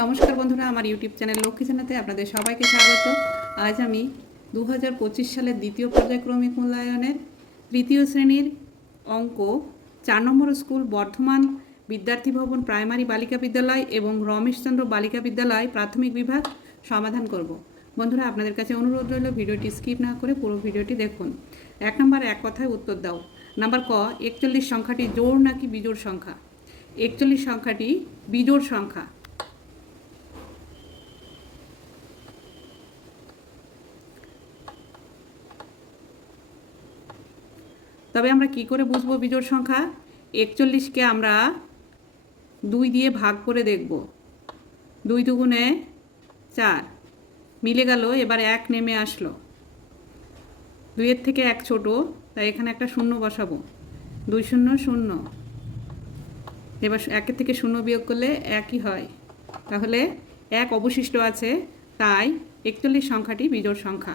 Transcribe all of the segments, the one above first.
নমস্কার বন্ধুরা, আমার ইউটিউব চ্যানেল লক্ষ্মী জানাতে আপনাদের সবাইকে স্বাগত। আজ আমি দু হাজার পঁচিশ সালের দ্বিতীয় পর্যায়ক্রমিক মূল্যায়নের তৃতীয় শ্রেণির অঙ্ক চার নম্বর স্কুল বর্ধমান বিদ্যার্থী ভবন প্রাইমারি বালিকা বিদ্যালয় এবং রমেশচন্দ্র বালিকা বিদ্যালয় প্রাথমিক বিভাগ সমাধান করব। বন্ধুরা, আপনাদের কাছে অনুরোধ রইল ভিডিওটি স্কিপ না করে পুরো ভিডিওটি দেখুন। এক নম্বর, এক কথায় উত্তর দাও। নাম্বার ক, একচল্লিশ সংখ্যাটি জোড় নাকি বিজোড় সংখ্যা? একচল্লিশ সংখ্যাটি বিজোড় সংখ্যা। তবে আমরা কি করে বুঝব বিজোড় সংখ্যা? একচল্লিশকে আমরা দুই দিয়ে ভাগ করে দেখব। দুই দুগুণে চার। মিলে গেল, এবার এক নেমে আসলো। দুইয়ের থেকে এক ছোট, তাই এখানে একটা শূন্য বসাবো। দুই শূন্য শূন্য। এবার একের থেকে শূন্য বিয়োগ করলে একই হয়। তাহলে এক অবশিষ্ট আছে, তাই একচল্লিশ সংখ্যাটি বিজোড় সংখ্যা।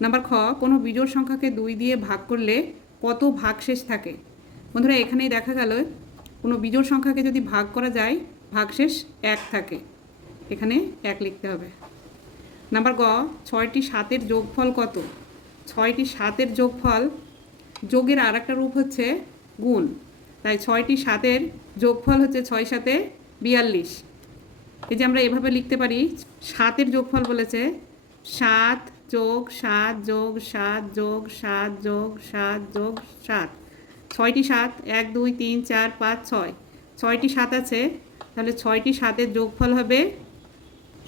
নাম্বার খ, কোনো বিজোড় সংখ্যাকে দুই দিয়ে ভাগ করলে কত ভাগশেষ থাকে। বন্ধুরা, এখানেই দেখা গেল, কোনো বিজোড় সংখ্যাকে যদি ভাগ করা যায়, ভাগশেষ এক থাকে। এখানে এক লিখতে হবে। নাম্বার গ, ছয়টি সাতের যোগফল কত? ছয়টি সাতের যোগফল, যোগের আর একটা রূপ হচ্ছে গুণ। তাই ছয়টি সাতের যোগফল হচ্ছে ছয় সাতে বিয়াল্লিশ। এই যে আমরা এভাবে লিখতে পারি, সাতের যোগফল বলেছে সাত যোগ সাত যোগ সাত যোগ সাত যোগ সাত যোগ সাত। ছয়টি সাত, এক, দুই, তিন, চার, পাঁচ, ছয়। ছয়টি সাত আছে, তাহলে ছয়টি সাতের যোগফল হবে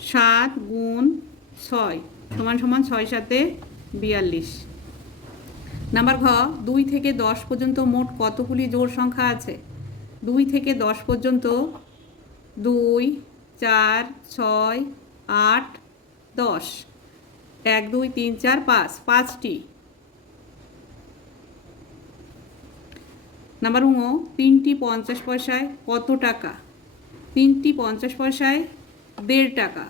সাত গুণ ছয়, সমান সমান ছয় সাতে বিয়াল্লিশ। নাম্বার ঘ, দুই থেকে দশ পর্যন্ত মোট কতগুলি জোড় সংখ্যা আছে? দুই থেকে দশ পর্যন্ত দুই, চার, ছয়, আট, দশ। এক, দুই, তিন, চার, পাঁচ, পাঁচটি। নাম্বার উঙো তিনটি পঞ্চাশ পয়সায় কত টাকা? তিনটি পঞ্চাশ পয়সায় দেড় টাকা।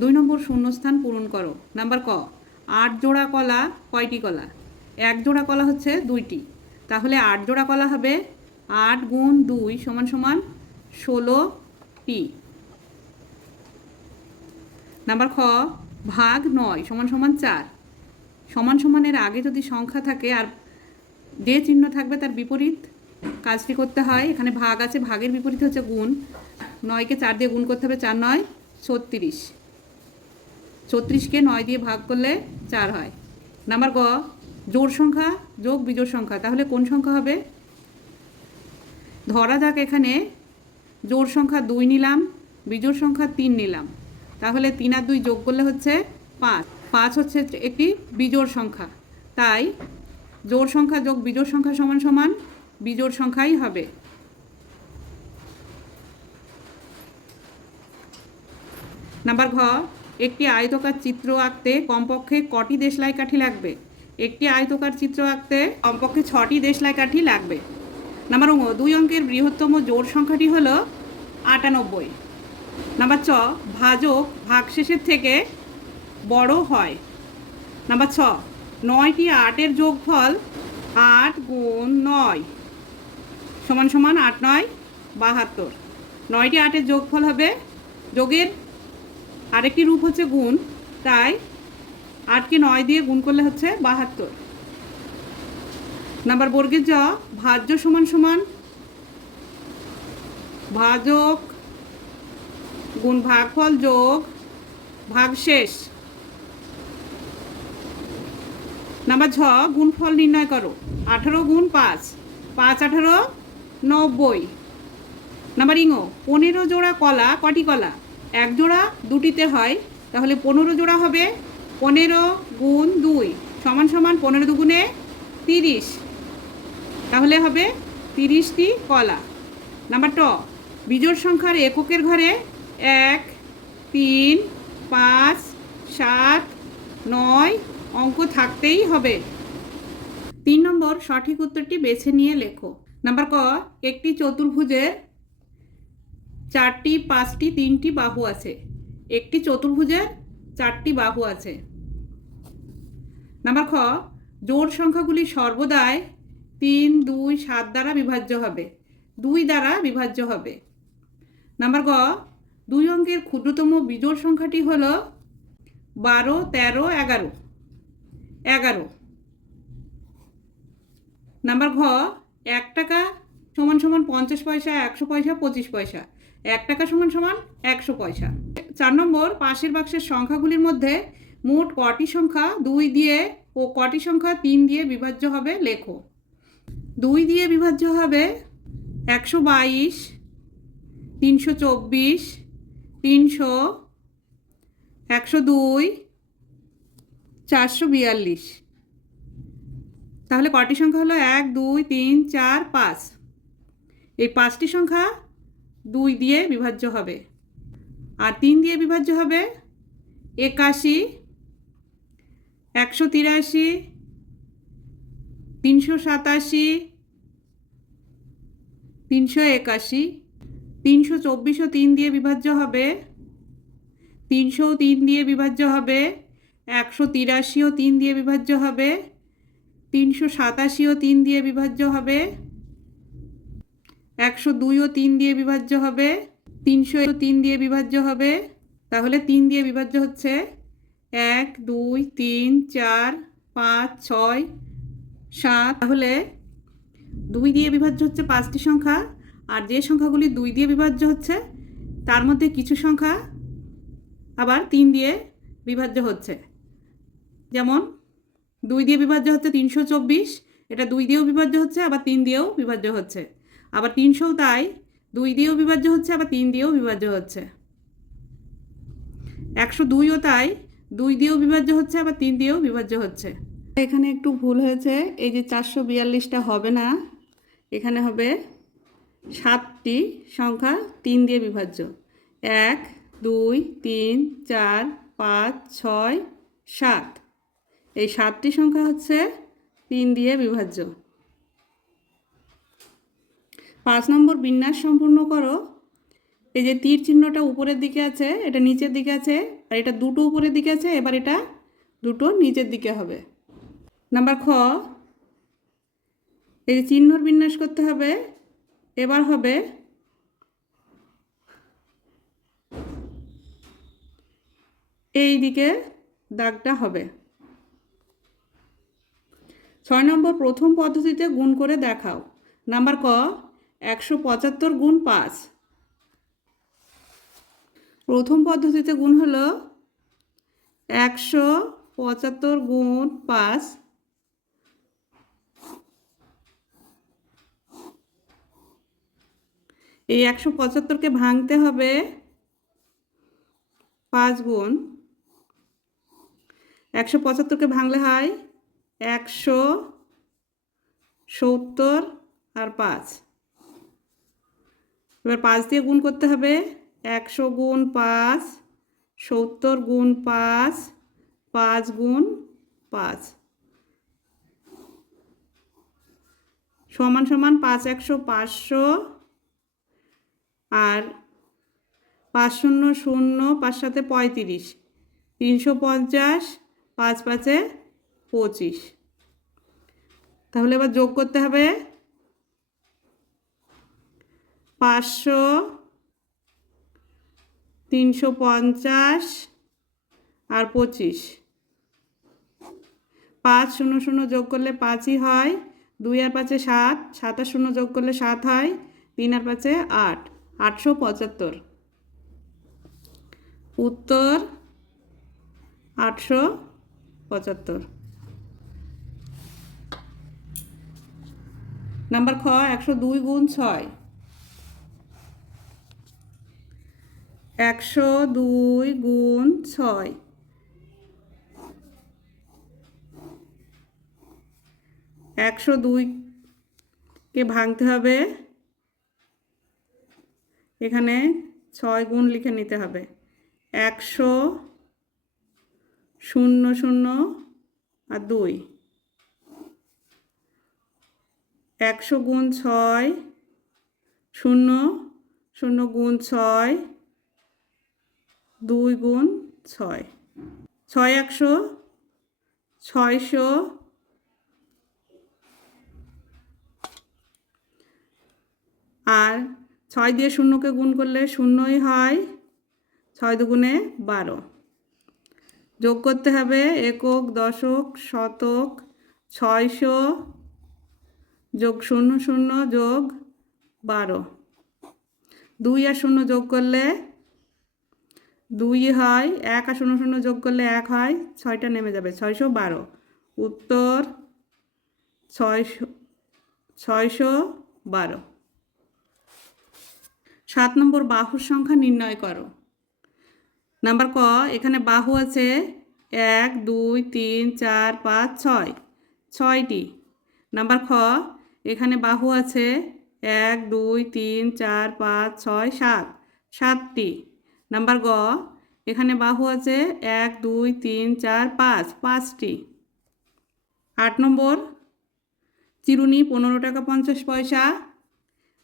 দুই নম্বর শূন্যস্থান পূরণ করো। নাম্বার ক, আট জোড়া কলা কয়টি কলা? এক জোড়া কলা হচ্ছে দুইটি। তাহলে আট জোড়া কলা হবে আট গুণ দুই সমান সমান ষোলোটি। নাম্বার খ, ভাগ নয়, সমান সমান চার। সমান সমানের আগে যদি সংখ্যা থাকে আর যে চিহ্ন থাকবে তার বিপরীত কাজটি করতে হয়, এখানে ভাগ আছে, ভাগের বিপরীত হচ্ছে গুণ। নয়কে চার দিয়ে গুণ করতে হবে, চার নয়, ছত্রিশ। ছত্রিশকে নয় দিয়ে ভাগ করলে চার হয়। নাম্বার গ, জোড় সংখ্যা যোগ বিজোড় সংখ্যা, তাহলে কোন সংখ্যা হবে? ধরা যাক এখানে জোর সংখ্যা দুই নিলাম, বিজোড় সংখ্যা তিন নিলাম। তাহলে তিন আর দুই যোগ করলে হচ্ছে পাঁচ। পাঁচ হচ্ছে একটি বিজোড় সংখ্যা। তাই জোড় সংখ্যা যোগ বিজোড় সংখ্যা সমান সমান বিজোড় সংখ্যাই হবে। নাম্বার ঘ, একটি আয়তকার চিত্র আঁকতে কমপক্ষে কটি দেশলাই কাঠি লাগবে? একটি আয়তকার চিত্র আঁকতে কমপক্ষে ছটি দেশলাই কাঠি লাগবে। নাম্বার দুই অঙ্কের বৃহত্তম জোড় সংখ্যাটি হলো আটানব্বই। নাম্বার চ ভাজক ভাগশেষের থেকে বড় হয়। নাম্বার ছ, নয়টি আটের যোগফল আট গুণ নয়। সমান সমান আট নয়, বাহাত্তর। নয়টি আটের যোগফল হবে, যোগের আরেকটি রূপ হচ্ছে গুণ, তাই আটকে নয় দিয়ে গুণ করলে হচ্ছে বাহাত্তর। নাম্বার বর্গের জ, ভাজ্য সমান সমান, ভাজক গুণ ভাগফল যোগ ভাগশেষ নাম্বার ঝ গুণফল নির্ণয় করো। আঠারো গুণ পাঁচ পাঁচ আঠারো নব্বই। নাম্বার ইঙো, পনেরো জোড়া কলা কটি কলা? এক জোড়া দুটিতে হয়, তাহলে পনেরো জোড়া হবে পনেরো গুণ দুই, সমান সমান পনেরো দুগুণে তিরিশ। তাহলে হবে তিরিশটি কলা। নাম্বার ট, বিজোড় সংখ্যার এককের ঘরে এক, তিন, পাঁচ, সাত, নয় অঙ্ক থাকতেই হবে। তিন নম্বর সঠিক উত্তরটি বেছে নিয়ে লেখো। নাম্বার ক, একটি চতুর্ভুজের চারটি, পাঁচটি, তিনটি বাহু আছে। একটি চতুর্ভুজের চারটি বাহু আছে। নাম্বার খ, জোড় সংখ্যাগুলি সর্বদাই তিন, দুই, সাত দ্বারা বিভাজ্য হবে। দুই দ্বারা বিভাজ্য হবে। নাম্বার গ দুই অঙ্কের ক্ষুদ্রতম বিজোড় সংখ্যাটি হল বারো, তেরো, এগারো। এগারো। নাম্বার ঘ, এক টাকা সমান সমান পঞ্চাশ পয়সা, একশো পয়সা, পঁচিশ পয়সা। এক টাকা সমান সমান একশো পয়সা। চার নম্বর, পাশের বাক্সের সংখ্যাগুলির মধ্যে মোট কটি সংখ্যা দুই দিয়ে ও কটি সংখ্যা তিন দিয়ে বিভাজ্য হবে লেখো। দুই দিয়ে বিভাজ্য হবে একশো বাইশ, তিনশো চব্বিশ তিনশো, একশো দুই, চারশো বিয়াল্লিশ। তাহলে কটি সংখ্যা হলো? এক, দুই, তিন, চার, পাঁচ। এই পাঁচটি সংখ্যা দুই দিয়ে বিভাজ্য হবে। আর তিন দিয়ে বিভাজ্য হবে একাশি, একশো তিরাশি, তিনশো সাতাশি, তিনশো একাশি। তিনশো চব্বিশও তিন দিয়ে বিভাজ্য হবে। তিনশো তিন দিয়ে বিভাজ্য হবে। একশো তিরাশিও তিন দিয়ে বিভাজ্য হবে। তিনশো সাতাশিও তিন দিয়ে বিভাজ্য হবে। একশো দুইও তিন দিয়ে বিভাজ্য হবে। তিনশো তিন দিয়ে বিভাজ্য হবে। তাহলে তিন দিয়ে বিভাজ্য হচ্ছে এক, দুই, তিন, চার, পাঁচ, ছয়, সাত। তাহলে দুই দিয়ে বিভাজ্য হচ্ছে পাঁচটি সংখ্যা। আর যে সংখ্যাগুলি দুই দিয়ে বিভাজ্য হচ্ছে, তার মধ্যে কিছু সংখ্যা আবার তিন দিয়ে বিভাজ্য হচ্ছে। যেমন, দুই দিয়ে বিভাজ্য হচ্ছে তিনশো চব্বিশ, এটা দুই দিয়েও বিভাজ্য হচ্ছে, আবার তিন দিয়েও বিভাজ্য হচ্ছে। আবার তিনশো তাই, দুই দিয়েও বিভাজ্য হচ্ছে, আবার তিন দিয়েও বিভাজ্য হচ্ছে। একশো দুইও তাই, দুই দিয়েও বিভাজ্য হচ্ছে, আবার তিন দিয়েও বিভাজ্য হচ্ছে। এখানে একটু ভুল হয়েছে, এই যে চারশো বিয়াল্লিশটা হবে না, এখানে হবে সাতটি সংখ্যা তিন দিয়ে বিভাজ্য। এক, দুই, তিন, চার, পাঁচ, ছয়, সাত। এই সাতটি সংখ্যা হচ্ছে তিন দিয়ে বিভাজ্য। পাঁচ নম্বর বিন্যাস সম্পূর্ণ করো। এই যে তীর চিহ্নটা উপরের দিকে আছে, এটা নিচের দিকে আছে, আর এটা দুটো উপরের দিকে আছে, এবার এটা দুটো নিচের দিকে হবে। নাম্বার খ, এই যে চিহ্নর বিন্যাস করতে হবে এবার হবে এই দিকে দাগটা হবে। ছয় নম্বর প্রথম পদ্ধতিতে গুণ করে দেখাও। নাম্বার ক, একশো পঁচাত্তর গুণ পাঁচ। প্রথম পদ্ধতিতে গুণ হলো একশো পঁচাত্তর গুণ পাঁচ এই একশো পঁচাত্তরকে ভাঙতে হবে পাঁচ গুণ। একশো পঁচাত্তরকে ভাঙলে হয় একশো সত্তর আর পাঁচ। এবার পাঁচ দিয়ে গুণ করতে হবে একশো গুণ পাঁচ সত্তর গুণ পাঁচ পাঁচ গুণ পাঁচ। সমান সমান পাঁচ একশো পাঁচশো আর পাঁচ শূন্য শূন্য পাঁচ সাথে পঁয়ত্রিশ। তিনশো পঞ্চাশ পাঁচ পাঁচে পঁচিশ। তাহলে এবার যোগ করতে হবে। পাঁচশো, তিনশো পঞ্চাশ আর পঁচিশ। পাঁচ শূন্য শূন্য যোগ করলে পাঁচই হয়, দুই আর পাঁচে সাত সাত আর শূন্য যোগ করলে সাত হয়, তিন আর পাঁচে আট। আটশো পঁচাত্তর। উত্তর আটশো পঁচাত্তর। নাম্বার খ, একশো দুই গুণ ছয়। একশো দুই গুণ ছয়। একশো দুইকে ভাঙতে হবে এখানে ছয় গুণ লিখে নিতে হবে। একশো শূন্য শূন্য আর দুই। একশো গুণ ছয় শূন্য শূন্য গুণ ছয় দুই গুণ ছয়। ছয় একশো ছয়শো আর ছয় দিয়ে শূন্যকে গুণ করলে শূন্যই হয়। ছয় দুগুণে বারো। যোগ করতে হবে একক, দশক, শতক, ছয়শো, যোগ শূন্য শূন্য, যোগ বারো। দুই আর শূন্য যোগ করলে দুই হয়, এক আর শূন্য শূন্য যোগ করলে এক হয়, ছয়টা নেমে যাবে, ছয়শো বারো। উত্তর, ছয়শো ছয়শো বারো। সাত নম্বর বাহুর সংখ্যা নির্ণয় করো। নাম্বার ক, এখানে বাহু আছে এক, দুই, তিন, চার, পাঁচ, ছয়। ছয়টি। নাম্বার খ, এখানে বাহু আছে এক, দুই, তিন, চার, পাঁচ, ছয়, সাত। সাতটি। নাম্বার গ, এখানে বাহু আছে এক, দুই, তিন, চার, পাঁচ, পাঁচটি। আট নম্বর, চিরুনি পনেরো টাকা পঞ্চাশ পয়সা।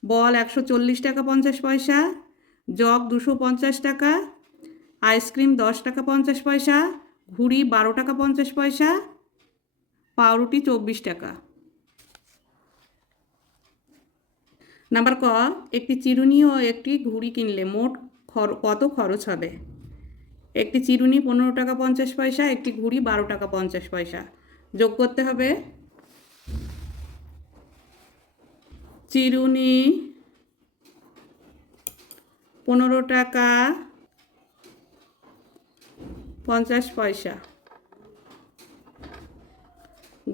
বল একশো চল্লিশ টাকা পঞ্চাশ পয়সা, জগ দুশো পঞ্চাশ টাকা, আইসক্রিম দশ টাকা পঞ্চাশ পয়সা, ঘুড়ি বারো টাকা পঞ্চাশ পয়সা, পাউরুটি চব্বিশ টাকা। নাম্বার ক, একটি চিরুনি ও একটি ঘুড়ি কিনলে মোট কত খরচ হবে? একটি চিরুনি পনেরো টাকা পঞ্চাশ পয়সা, একটি ঘুড়ি বারো টাকা পঞ্চাশ পয়সা। যোগ করতে হবে চিরুনি। পনেরো টাকা। পঞ্চাশ পয়সা।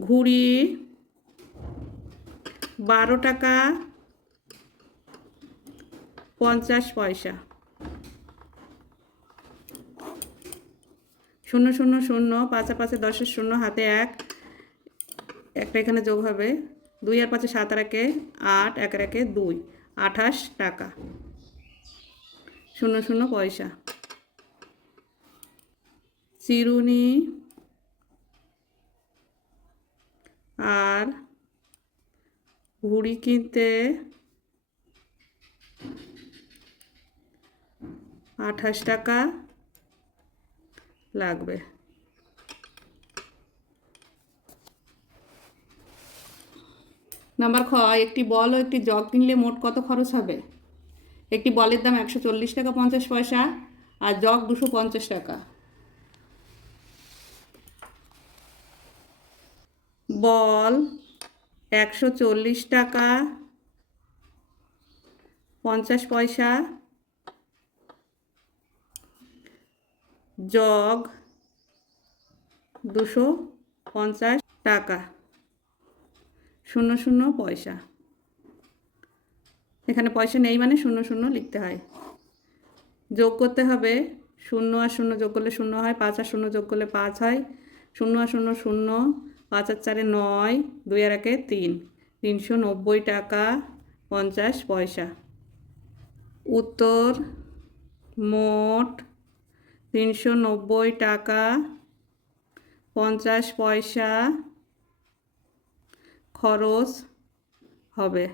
ঘুড়ি। বারো টাকা। পঞ্চাশ পয়সা। শূন্য শূন্য শূন্য, পাঁচা পাঁচে দশের শূন্য, হাতে এক। একটা এখানে যোগ হবে। দুই আর পাঁচে সাত আর একে আট, এক আর একে দুই। আঠাশ টাকা। শূন্য শূন্য পয়সা। চিরুনি। আর ঘুড়ি কিনতে আঠাশ টাকা লাগবে। নাম্বার খ, একটি বল ও একটি জগ কিনলে মোট কত খরচ হবে? একটি বলের দাম একশো চল্লিশ টাকা পঞ্চাশ পয়সা আর জগ দুশো পঞ্চাশ টাকা। বল একশো চল্লিশ টাকা পঞ্চাশ পয়সা। জগ দুশো পঞ্চাশ টাকা। শূন্য শূন্য পয়সা। এখানে পয়সা নেই মানে শূন্য শূন্য লিখতে হয়। যোগ করতে হবে, শূন্য আর শূন্য যোগ করলে শূন্য হয়, পাঁচ আর শূন্য যোগ করলে পাঁচ হয়। শূন্য আর শূন্য শূন্য, পাঁচ আর চারে নয়, দুই আর একে তিন। তিনশো নব্বই টাকা পঞ্চাশ পয়সা। উত্তর, মোট তিনশো নব্বই টাকা পঞ্চাশ পয়সা। খরচ হবে।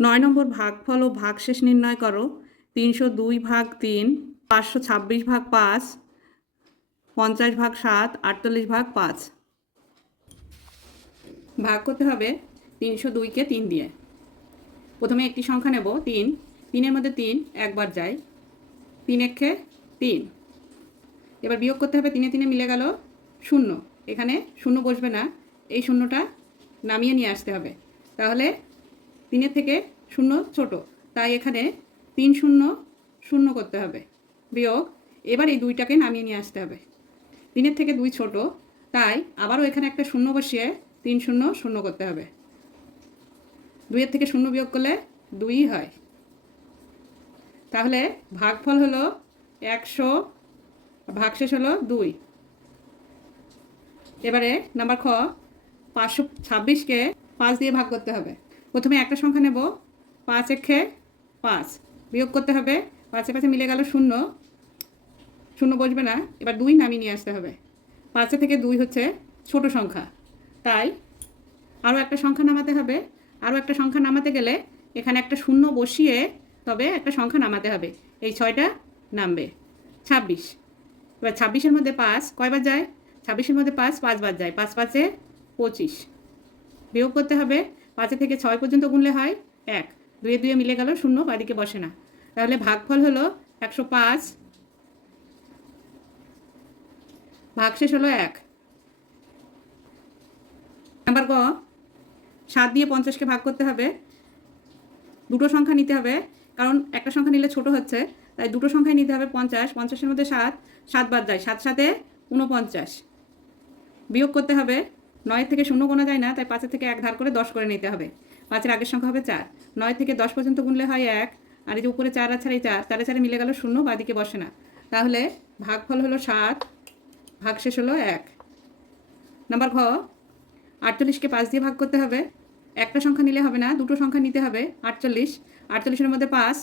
নয় নম্বর ভাগফল ও ভাগশেষ নির্ণয় করো। তিনশো দুই ভাগ তিন, পাঁচশো ছাব্বিশ ভাগ পাঁচ, পঞ্চাশ ভাগ সাত, আটচল্লিশ ভাগ পাঁচ। ভাগ করতে হবে তিনশো দুইকে তিন দিয়ে। প্রথমে একটি সংখ্যা নেব, তিন। তিনের মধ্যে তিন একবার যায়। তিন একে তিন। এবার বিয়োগ করতে হবে, তিনে তিনে মিলে গেল শূন্য। এখানে শূন্য বসবে না, এই শূন্যটা নামিয়ে নিয়ে আসতে হবে। তাহলে তিনের থেকে শূন্য ছোট, তাই এখানে তিন শূন্য শূন্য করতে হবে। বিয়োগ, এবার এই দুইটাকে নামিয়ে নিয়ে আসতে হবে। তিনের থেকে দুই ছোট, তাই আবারও এখানে একটা শূন্য বসিয়ে তিন শূন্য শূন্য করতে হবে। দুইয়ের থেকে শূন্য বিয়োগ করলে দুই হয়। তাহলে ভাগফল হলো একশো, ভাগশেষ হলো দুই। এবারে নাম্বার খ, পাঁচশো ছাব্বিশকে পাঁচ দিয়ে ভাগ করতে হবে। প্রথমে একটা সংখ্যা নেব, পাঁচ একে পাঁচ। বিয়োগ করতে হবে, পাঁচে পাঁচে মিলে গেল শূন্য। শূন্য বসবে না, এবার দুই নামিয়ে নিয়ে আসতে হবে। পাঁচে থেকে দুই হচ্ছে ছোট সংখ্যা। তাই আরও একটা সংখ্যা নামাতে হবে। আরও একটা সংখ্যা নামাতে গেলে এখানে একটা শূন্য বসিয়ে তবে একটা সংখ্যা নামাতে হবে। এই ছয়টা নামবে। ছাব্বিশ। এবার ছাব্বিশের মধ্যে পাঁচ কয়বার যায়? ছাব্বিশের মধ্যে পাঁচ পাঁচবার যায়। পাঁচ পাঁচে পঁচিশ। বিয়োগ করতে হবে। পাঁচে থেকে ছয় পর্যন্ত গুনলে হয় এক। দুয়ে দুয়ে মিলে গেল, শূন্য বাদিকে বসে না। তাহলে ভাগফল হলো একশো পাঁচ। ভাগশেষ হলো এক। নাম্বার ক। সাত দিয়ে পঞ্চাশকে ভাগ করতে হবে। দুটো সংখ্যা নিতে হবে। কারণ একটা সংখ্যা নিলে ছোট হচ্ছে। তাই দুটো সংখ্যায় নিতে হবে পঞ্চাশ। পঞ্চাশের মধ্যে সাত। সাত বাদ যায়। সাত সাথে উনপঞ্চাশ। বিয়োগ করতে হবে। নয় থেকে শূন্য গোনা যায় না, তাই পাঁচের থেকে এক ধার করে দশ করে নিতে হবে। পাঁচের আগের সংখ্যা হবে চার। নয় থেকে দশ পর্যন্ত গুনলে হয় এক। আর এই যে উপরে চার আছে এই চার চারে চারে মিলে গেল শূন্য, বাদিকে বসে না। তাহলে ভাগফল হলো সাত, ভাগশেষ হলো এক। নাম্বার ঘ, আটচল্লিশকে পাঁচ দিয়ে ভাগ করতে হবে। একটা সংখ্যা নিলে হবে না, দুটো সংখ্যা নিতে হবে, আটচল্লিশ। আটচল্লিশের মধ্যে পাঁচ,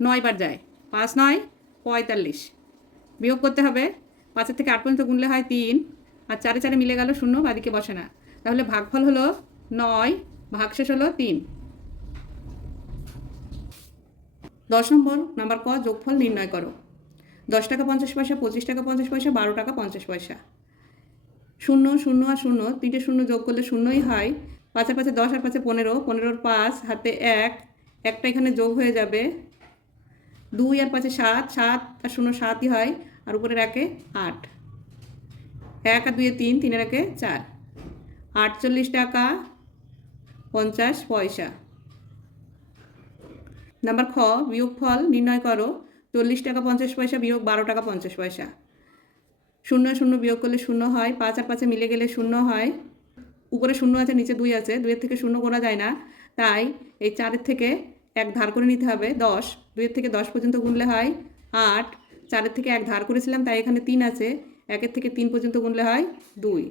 নয় বার যায়। পাঁচ নয়, পঁয়তাল্লিশ। বিয়োগ করতে হবে। পাঁচের থেকে আট পর্যন্ত গুনলে হয় তিন আর চারে চারে মিলে গেল শূন্য, বাদিকে বসে না। তাহলে ভাগফল হলো নয়, ভাগশেষ হলো তিন। দশ নম্বর, নাম্বার ক, যোগফল নির্ণয় করো। দশ টাকা পঞ্চাশ পয়সা, পঁচিশ টাকা পঞ্চাশ পয়সা, বারো টাকা পঞ্চাশ পয়সা। শূন্য শূন্য আর শূন্য, তিনটে শূন্য যোগ করলে শূন্যই হয়। পাঁচে পাঁচে দশ আর পাঁচে পনেরো, পনেরোর পাঁচ, হাতে এক। একটা এখানে যোগ হয়ে যাবে। দুই আর পাঁচে সাত সাত আর শূন্য সাতই হয়, আর উপরের একে আট। এক আর দুয়ে তিন, তিনের একে চার। আটচল্লিশ টাকা, পঞ্চাশ পয়সা। নাম্বার খ, বিয়োগফল নির্ণয় করো। চল্লিশ টাকা, পঞ্চাশ পয়সা, বিয়োগ বারো টাকা, পঞ্চাশ পয়সা। শূন্য শূন্য বিয়োগ করলে শূন্য হয়। পাঁচ আর পাঁচে মিলে গেলে শূন্য হয়। উপরে শূন্য আছে, নিচে দুই আছে। দুইয়ের থেকে শূন্য করা যায় না। তাই এই চারের থেকে এক ধার করে নিতে হবে। দশ। দুইয়ের থেকে দশ পর্যন্ত গুনলে হয় আট। চারের থেকে এক ধার করেছিলাম, তাই এখানে তিন আছে। একের থেকে তিন পর্যন্ত গুনলে হয় দুই।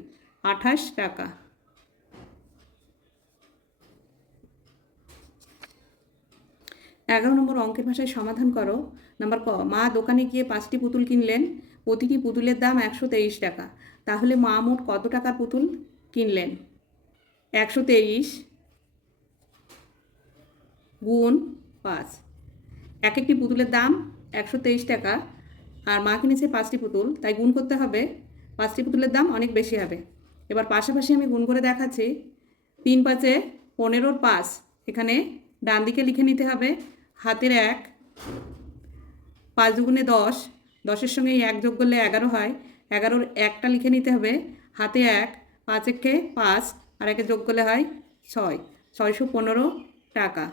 আঠাশ টাকা। এগারো নম্বর অঙ্কের ভাষায় সমাধান করো। নাম্বার ক, মা দোকানে গিয়ে পাঁচটি পুতুল কিনলেন। প্রতিটি পুতুলের দাম একশো তেইশ টাকা। তাহলে মা মোট কত টাকার পুতুল কিনলেন? একশো তেইশ গুণ পাঁচ। এক একটি পুতুলের দাম একশো তেইশ টাকা। আর মা কিনেছে পাঁচটি পুতুল, তাই গুণ করতে হবে। পাঁচটি পুতুলের দাম অনেক বেশি হবে। এবার পাশাপাশি আমি গুণ করে দেখাচ্ছি। তিন পাঁচে পনেরোর পাঁচ, এখানে ডান দিকে লিখে নিতে হবে। হাতের এক, পাঁচ দুগুণে দশ, দশের সঙ্গে এক যোগ করলে এগারো হয়। এগারোর একটা লিখে নিতে হবে। হাতে এক, পাঁচ একে পাঁচ, আর একে যোগ করলে হয় ছয়। ছয়শো পনেরো টাকা।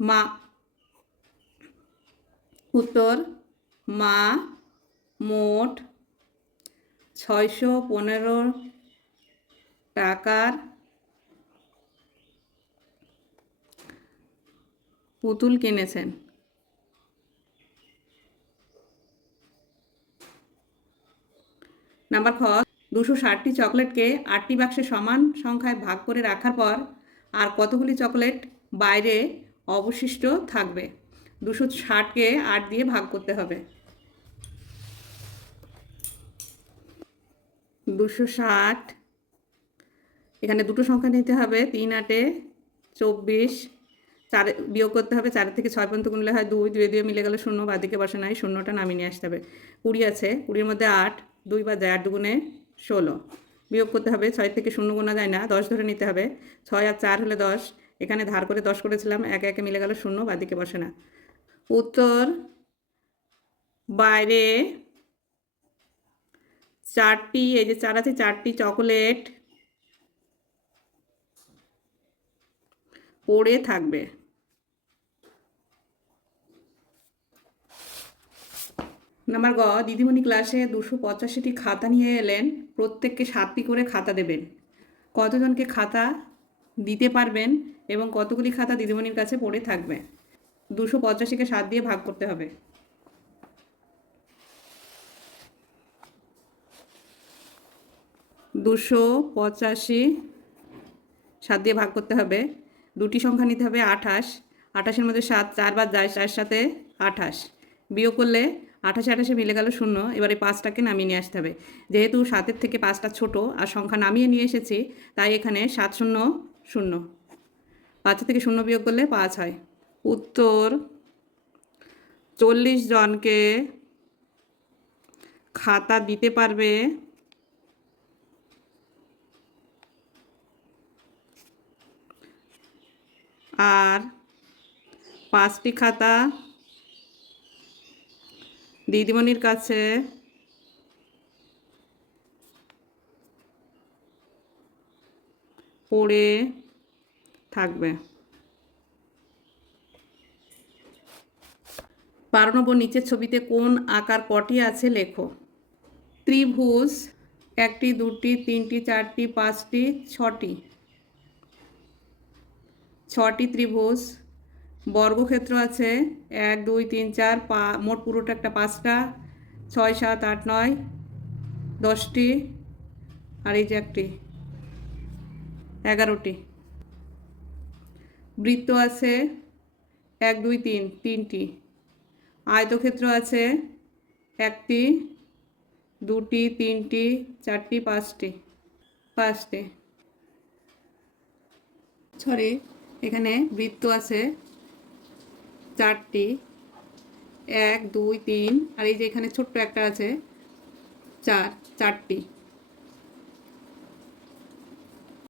মা উত্তর, মা, মোট ছয়শো পনেরো টাকার পুতুল কিনেছেন। নাম্বার খ, দুশো ষাটটি চকলেটকে আটটি বাক্সে সমান সংখ্যায় ভাগ করে রাখার পর আর কতগুলি চকলেট বাইরে অবশিষ্ট থাকবে? দুশো ষাটকে আট দিয়ে ভাগ করতে হবে। দুশো ষাট, এখানে দুটো সংখ্যা নিতে হবে, তিন আটে চব্বিশ, চারে বিয়োগ করতে হবে, চার থেকে ছয় পর্যন্ত গুনলে হয় দুই দুই দিয়ে মিলে গেলে শূন্য, বাদিকে বসে নাই, শূন্যটা নামিয়ে নিয়ে আসতে হবে। কুড়ি আছে, কুড়ির মধ্যে আট, দুই বা যায় আট দুগুণে ষোলো। বিয়োগ করতে হবে, ছয় থেকে শূন্য গোনা যায় না, দশ ধরে নিতে হবে, ছয় আর চার হলে দশ, এখানে ধার করে দশ করেছিলাম, একে একে মিলে গেল শূন্য, বাদিকে বসে না। উত্তর। বাইরে চারটি, এই যে চার আছে, চারটি চকোলেট পড়ে থাকবে। নাম্বার গ, দিদিমণি ক্লাসে দুশো পঁচাশিটি খাতা নিয়ে এলেন। প্রত্যেককে সাতটি করে খাতা দেবেন। কতজনকে খাতা দিতে পারবেন এবং কতগুলি খাতা দিদিমণির কাছে পড়ে থাকবে? দুশো পঁচাশিকে সাত দিয়ে ভাগ করতে হবে। দুশো পঁচাশি সাত দিয়ে ভাগ করতে হবে। দুটি সংখ্যা নিতে হবে আঠাশ। আঠাশের মধ্যে সাত চারবার যায়, চার সাথে আঠাশ। বিয়োগ করলে আঠাশে আঠাশে মিলে গেল শূন্য। এবারে পাঁচটাকে নামিয়ে নিয়ে আসতে হবে। যেহেতু সাতের থেকে পাঁচটা ছোট আর সংখ্যা নামিয়ে নিয়ে এসেছি, তাই এখানে সাত শূন্য শূন্য। পাঁচের থেকে শূন্য বিয়োগ করলে পাঁচ হয়। উত্তর চল্লিশ জনকে খাতা দিতে পারবে। আর পাঁচটি খাতা দিদিমণির কাছে। পড়ে থাকবে। বারো নম্বর নিচের ছবিতে কোন আকার কটি আছে লেখো। ত্রিভুজ, একটি, দুটি, তিনটি, চারটি, পাঁচটি, ছটি। ছটি ত্রিভুজ, বর্গক্ষেত্র আছে এক, দুই, তিন, চার, পা, মোট পুরোটা একটা পাঁচটা, ছয়, সাত, আট, নয়, দশটি, আর এই যে একটি, এগারোটি। বৃত্ত আছে এক, দুই, তিন, তিনটি। আয়তক্ষেত্র আছে একটি, দুটি, তিনটি, চারটি, পাঁচটি পাঁচটি। সরি, এখানে বৃত্ত আছে চারটি। এক, দুই, তিন, আর এই যে এখানে ছোট্ট একটা আছে চার, চারটি।